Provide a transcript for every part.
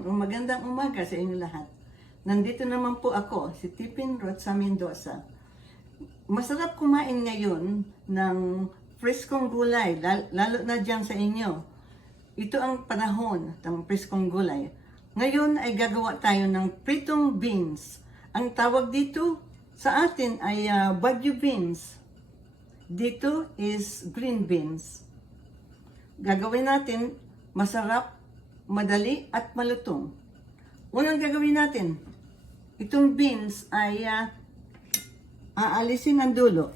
Magandang umaga sa inyo lahat. Nandito naman po ako, si Tipin Roth sa Mendoza. Masarap kumain ngayon ng preskong gulay, lalo na dyan sa inyo. Ito ang panahon ng preskong gulay. Ngayon ay gagawa tayo ng pritong beans. Ang tawag dito sa atin ay Baguio beans. Dito is green beans. Gagawin natin masarap, madali at malutong. Unang gagawin natin, itong beans ay aalisin ang dulo.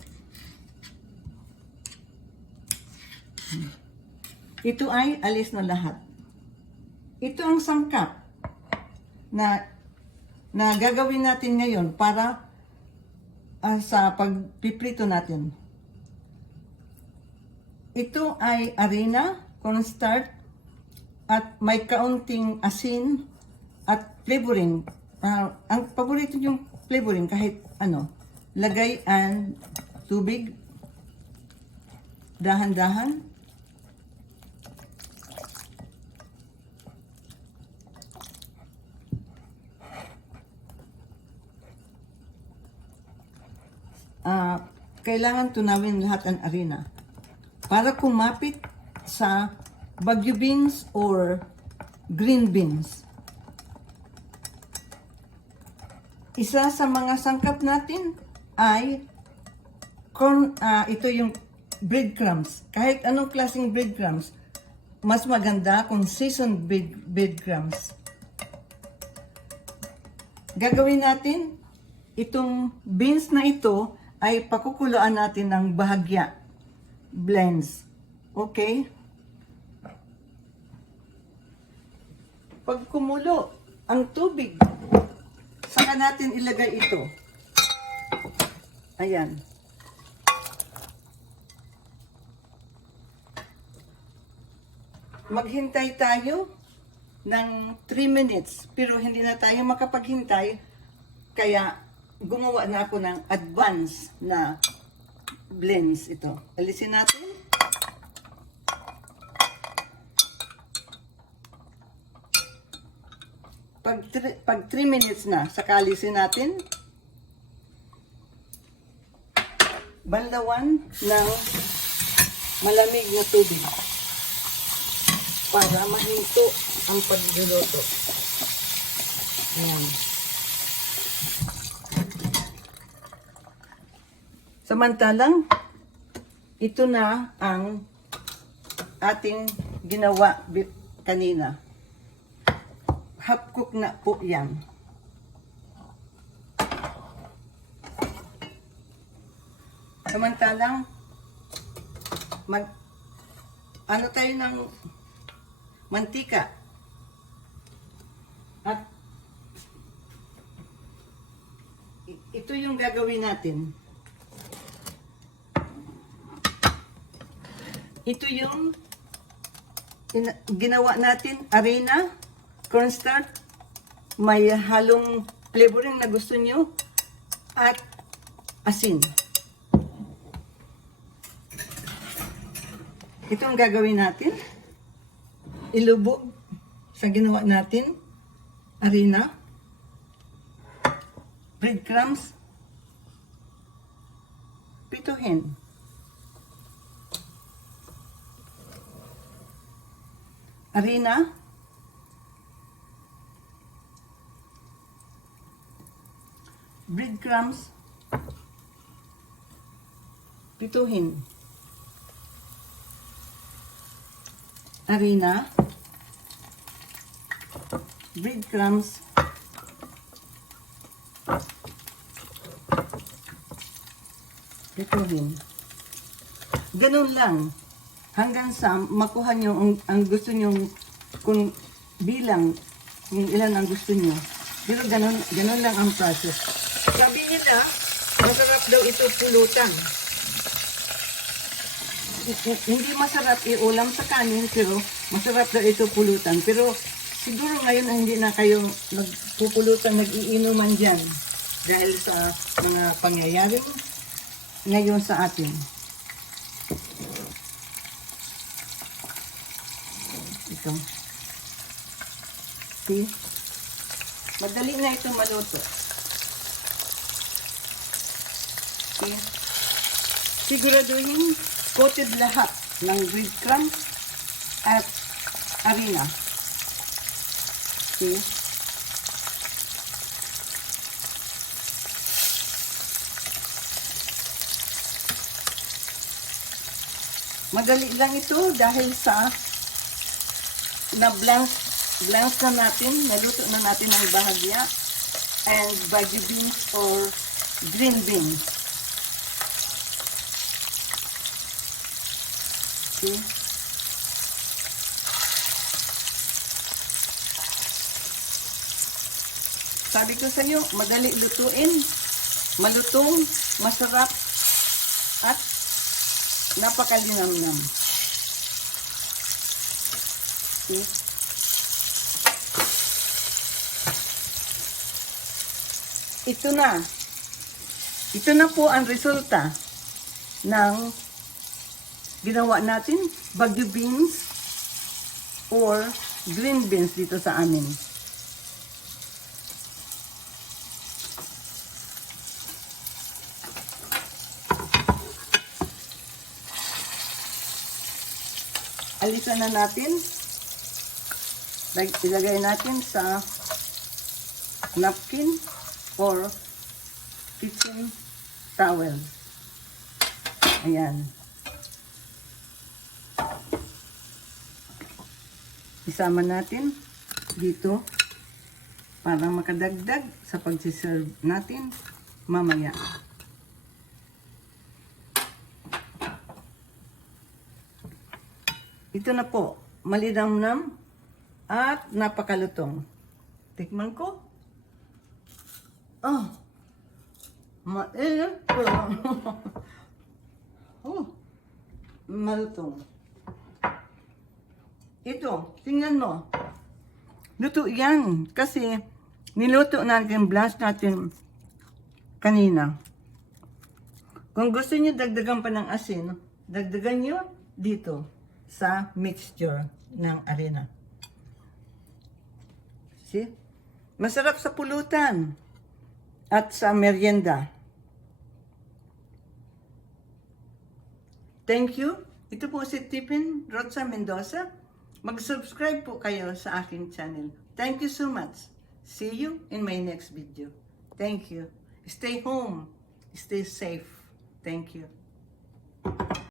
Ito ay alis na lahat. Ito ang sangkap na gagawin natin ngayon para sa pagpiprito natin. Ito ay harina, cornstarch, at may kaunting asin at flavoring. Ang paborito yung flavoring kahit ano. Lagay ang tubig. Dahan-dahan. Kailangan tunawin lahat ang harina para kumapit sa Baguio beans or green beans. Isa sa mga sangkap natin ay ito yung breadcrumbs. Kahit anong klaseng breadcrumbs, mas maganda kung seasoned breadcrumbs. Gagawin natin, itong beans na ito ay pakukuluan natin ng bahagya. Blends. Okay? Pag kumulo ang tubig, saka natin ilagay ito. Ayan. Maghintay tayo ng 3 minutes, pero hindi na tayo makapaghintay, kaya gumawa na ako ng advance na blends ito. Alisin natin. Pag 3 minutes na, saka alisin natin. Banlawan ng malamig na tubig para mahinto ang pagluluto. Ayan. Samantalang, ito na ang ating ginawa kanina. Half cook na po yan. Samantalang, ano tayo ng mantika. At ito yung gagawin natin. Ito yung ginawa natin, harina, cornstarch, may halong flavoring na gusto nyo, at asin. Ito ang gagawin natin. Ilubog sa ginawa natin, harina, breadcrumbs, pituhin. Harina, breadcrumbs, pituhin. Harina, breadcrumbs, pituhin. Ganun lang. Hanggang sa makuha nyo ang gusto nyo, kung bilang, kung ilan ang gusto nyo. Pero ganun lang ang process. Sabi nila, masarap daw ito pulutan. Hindi masarap iulam sa kanin, pero masarap daw ito pulutan. Pero siguro ngayon hindi na kayo nagpupulutan, nag-iinuman dyan. Dahil sa mga pangyayari ngayon sa atin. Ito. See? Madali na ito maluto. See? Siguraduhin coated lahat ng breadcrumbs at harina. See? Madali lang ito dahil sa blanch na natin, naluto na natin ang bahagya and veggie beans or green beans. See? Sabi ko sa iyo, madali lutuin, malutong, masarap, at napakalinamnam. See? Ito na. Ito na po ang resulta ng ginawa natin, Baguio beans or green beans dito sa amin. Alisan na natin. Ilagay natin sa napkin or kitchen towel. Ayan. Isama natin dito para makadagdag sa pagsiserve natin mamaya. Ito na po, malinamnam at napakalutong. Tikman ko. Oh, mainit po. Oh, malutong. Ito, tingnan mo. Luto yan. Kasi niluto natin, blanch natin kanina. Kung gusto niyo dagdagan pa ng asin, dagdagan niyo dito sa mixture ng harina. See? Masarap sa pulutan at sa merienda. Thank you. Ito po si Tipin Rotza Mendoza. Mag-subscribe po kayo sa aking channel. Thank you so much. See you in my next video. Thank you. Stay home. Stay safe. Thank you.